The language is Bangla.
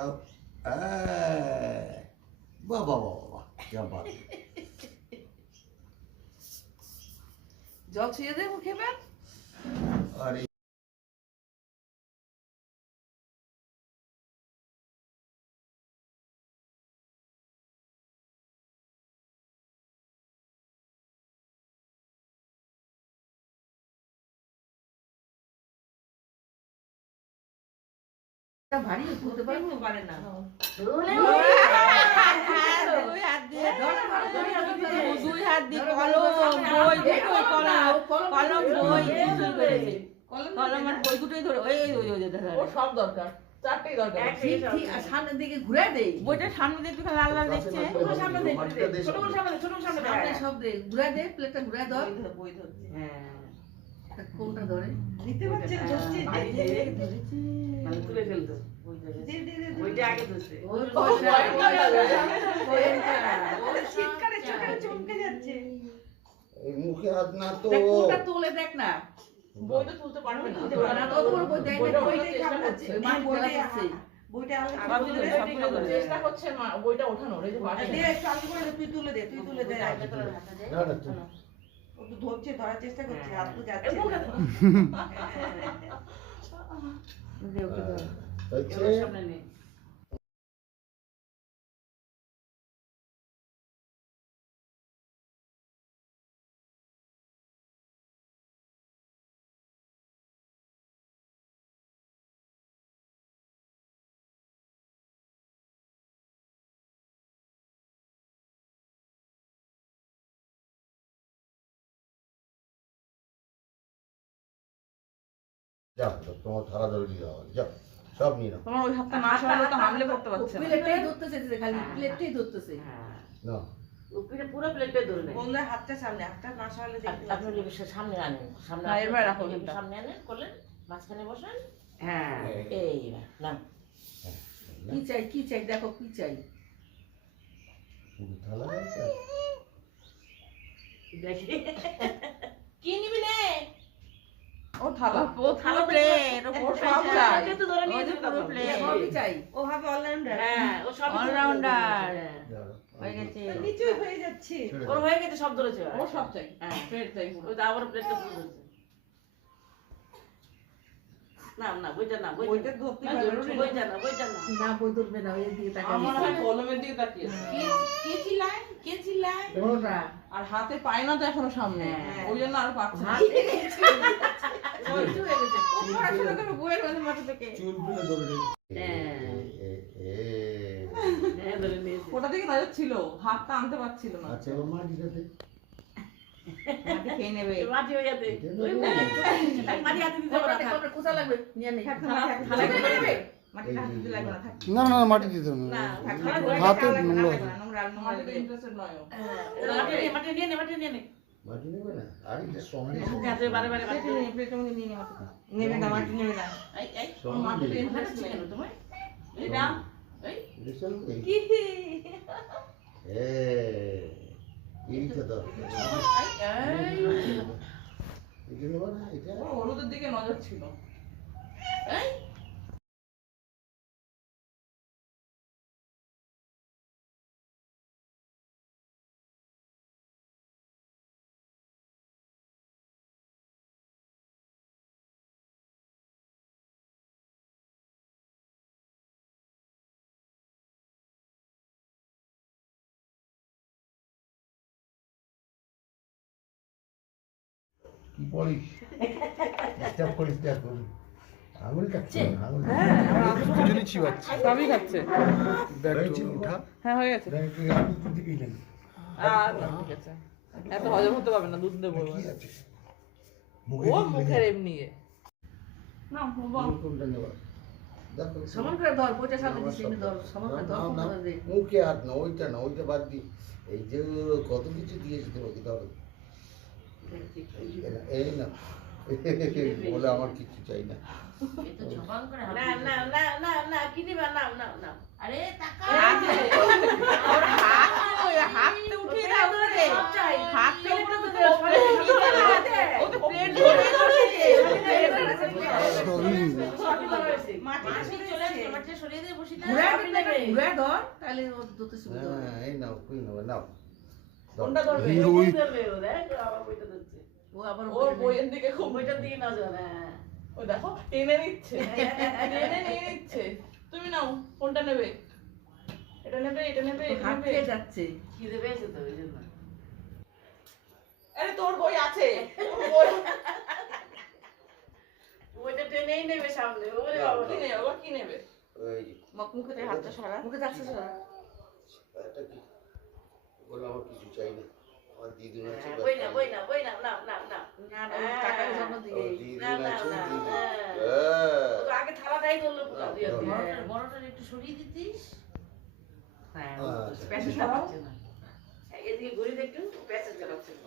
খাও। বাহ বাহ বাহ বাহ, क्या बात है। জল ছুঁয়ে দে মুখে এবার। अरे ভারী তুলতে পারে না। দুই হাত দিয়ে কলম বই দুটোই কলম বই কলম আর বই দুটোই ধরে ওই ওর সব দরকার, চারটেই দরকার। আর সামনের দিকে ঘুরে দে। বইটা সামনে দিয়ে একটু লাল লাল দেখছে। সামনে দে, ছোট করে সামনে দে, ছোট করে সামনে দে। সব দে, ঘুরে দে, প্লেটটা ঘুরে দাও। বই ধরছে। হ্যাঁ। কোনটা ধরে? দিতে পারছে ধরছে মানে তুলে ফেলতো। ওইটা আগে ধরছে ওর শীতকালে চোখে চমকে যাচ্ছে এই মুখে হাত না তো। কোনটা তুলে দেখ না। বই তো তুলতে পারবে না। কত বড় বই দেয় না, বইটাই খারাপ হচ্ছে মা বইটাই আছে। বইটা আবার তুলে সব তুলে ধরে। চেষ্টা করছে মা বইটা ওঠানোর, এই যে বাড়ি। দে একটু আগে করে দে, তুই তুলে দে আগে না না তুমি ও তো ধরছে, ধরার চেষ্টা করছে, হাত তো যাচ্ছে হচ্ছে সামনে নে। যাও তোমার থালা ধরে নিয়ে যাও, যাও সব নিয়ে নাও। তোমার ওই হাতটা না সরালে তো হামলে করতে পারছে না। প্লেটটাই ধরতেছে, খালি প্লেটটাই ধরতেছে। না উপরে পুরো প্লেটে ধরে নেই। বন্ধুর হাতটা সামনে, হাতটা না সরালে দেখতে আপনি সামনে আনেন, সামনে হ্যাঁ, এবার রাখো ওখানটা। সামনে আনেন, করলেন মাঝখানে বসান। হ্যাঁ। এই নাম কি চাই দেখো কি চাই। পুরো থালা আছে। দেখি কি নিবি নে? ও থালা প্লেট ও সব চাই। ওকে তো ধরে নিয়ে ওই যে যেতে পুরো হবে। প্লেট। দেখো কি চাই। ও ভাবে অলরাউন্ডার হ্যাঁ, ও সব অলরাউন্ডার যাও। হয়ে গেছে। নিচু হয়ে যাচ্ছে ছেড়ে ওর দাও। হয়ে গেছে, সব ধরেছে ও সব চাই। হ্যাঁ। প্লেট চাই পুরো। ওই তো আবার প্লেটটা পুরো ধরেছে। না বইটা না, বইটা ধরতে না, পারবে বইটা না, বইটা না। না বই ধরবে না, ওই দিকে তাকাই। আমার হয় কলমের দিকে তাকিয়ে আছে। কে চিল্লায়? কে চিল্লায়? ওরা। আর হাতে পায় না তো এখনো সামনে। হ্যাঁ। ওই জন্য আর পাচ্ছে না। বইটা হয়ে গেছে। ও পড়াশোনা করে বইয়ের মাঝে মাথা থেকে। চুল খুলে ধরে নিই। হ্যাঁ। হ্যাঁ, ধরে নিয়েছে। ওটা দিকে নজর ছিল, হাতটা আনতে পারছিল না। আচ্ছা এবার মাটিটা দে। মাটি খেয়ে নেবে। মাটি হয়ে যাবে। ওই মাটি হাতে দিতে পারো না। কত কোথা লাগবে? নিয়ে নে। থালা করে নেবে। মাটিটা হাতে দিতে লাগবে না, থাক। না না মাটি দিতে হবে না, থাক, থালা থাক, ধরে হাতে থাক, লাগবে না, নোংরা লাগবে না, নোংরা মাটিতে ইন্টারেস্টেড নয় ও। মাটি নিয়ে নে, মাটি নিয়ে নে। মাটি নেবে না? আরে এটা সঙ্গে হাতে বারে বারে প্লেটে নিয়ে, প্লেটের মধ্যে নিয়ে নে মাটিটা। নেবে না, মাটি নেবে না। এই সঙ্গে মাটিতে নেবে। ইন্টারেস্ট হাঁটাচ্ছি নেই। কেন তোমার? এই নাও। এই বিশাল এই। কি এইটা দাও। এই। এটা নেবে না? এটা? ওর হলুদের দিকে নজর ছিল। কি পড়িস? ডিস্টার্ব করিস না এখন। আঙুল কাটছে না, আঙুল দুজনই চিবাচ্ছে সবই খাচ্ছে। হয়েছে, উঠা। হ্যাঁ, হয়ে গেছে। দেখ, তুই আঙুল দিকেই নেই। ঠিক আছে। এত হজম হতে পারবে না, দুধ দেবো কি এবার। আছে? ও দিকে মুখের নে। এমনি এ। না, বাবা। কোনটা নেবা? দেখো। সমান করে ধর, বইটা সামনে দিছি, এমনি ধর, সমান করে ধর, নাও, সমান নাও। করে দে। মুখে হাত না, ওইটা না, ওইটা বাদ দি। এই যে কত কিছু দিয়েছে তোমাকে, ধরো। এই না বলে আমার কিছু চাই না। এই তো ঝপাং করে না না না না না কি নিবা? না না না। আরে টাকা ওর হাত ওই হাতটা উঠিয়ে দাও উপরে। হাতটা উপরে উঠিয়ে দাও। ও তো প্লেট ধরে ধরেছে। সবই মাটি চলে আসছে পাটটা সরিয়ে দিয়ে বসি না ঘুরা আপনি নেবে ঘুরা ধর তাহলে ওর ধরতে সুবিধা হবে হ্যাঁ এই নাও কই নাও নাও কোনটা ধরবে এই ওই ওই ধরবে ও দেখ আবার বইটা ধরছে ও আবার ওর বইয়ের দিকে খুব বইটার দিকে নজর হ্যাঁ ও দেখো টেনে নিচ্ছে টেনে নিয়ে নিচ্ছে তুমি নাও কোনটা নেবে এটা নেবে এটা নেবে এটা হাত নেবে খেয়ে যাচ্ছে খিদে পেয়েছে তো ওই জন্য আরে তোর বই আছে তোর বই বইটা টেনেই নেবে সামনে ওরে না, বাবা কি নেবে বাবা কি নেবে ওই মুখে থেকে হাতটা সরা মুখে যাচ্ছে সরা এটা কি বলে আমার কিছু চাই না আমার দিদির হচ্ছে হ্যাঁ, বই না বই না বই না না না না না না টাকার জন্য দিয়ে না না না হ্যাঁ। হ্যাঁ ও তো আগে থালাটাই ধরলো পুরো দিয়ে দাও, দিয়ে। দাও। বড়টার একটু সরিয়ে দিতিস হ্যাঁ আচ্ছা। প্যাসেজটা পাচ্ছে না এদিকে ঘুরে দেখটু প্যাসেজটা পাচ্ছে না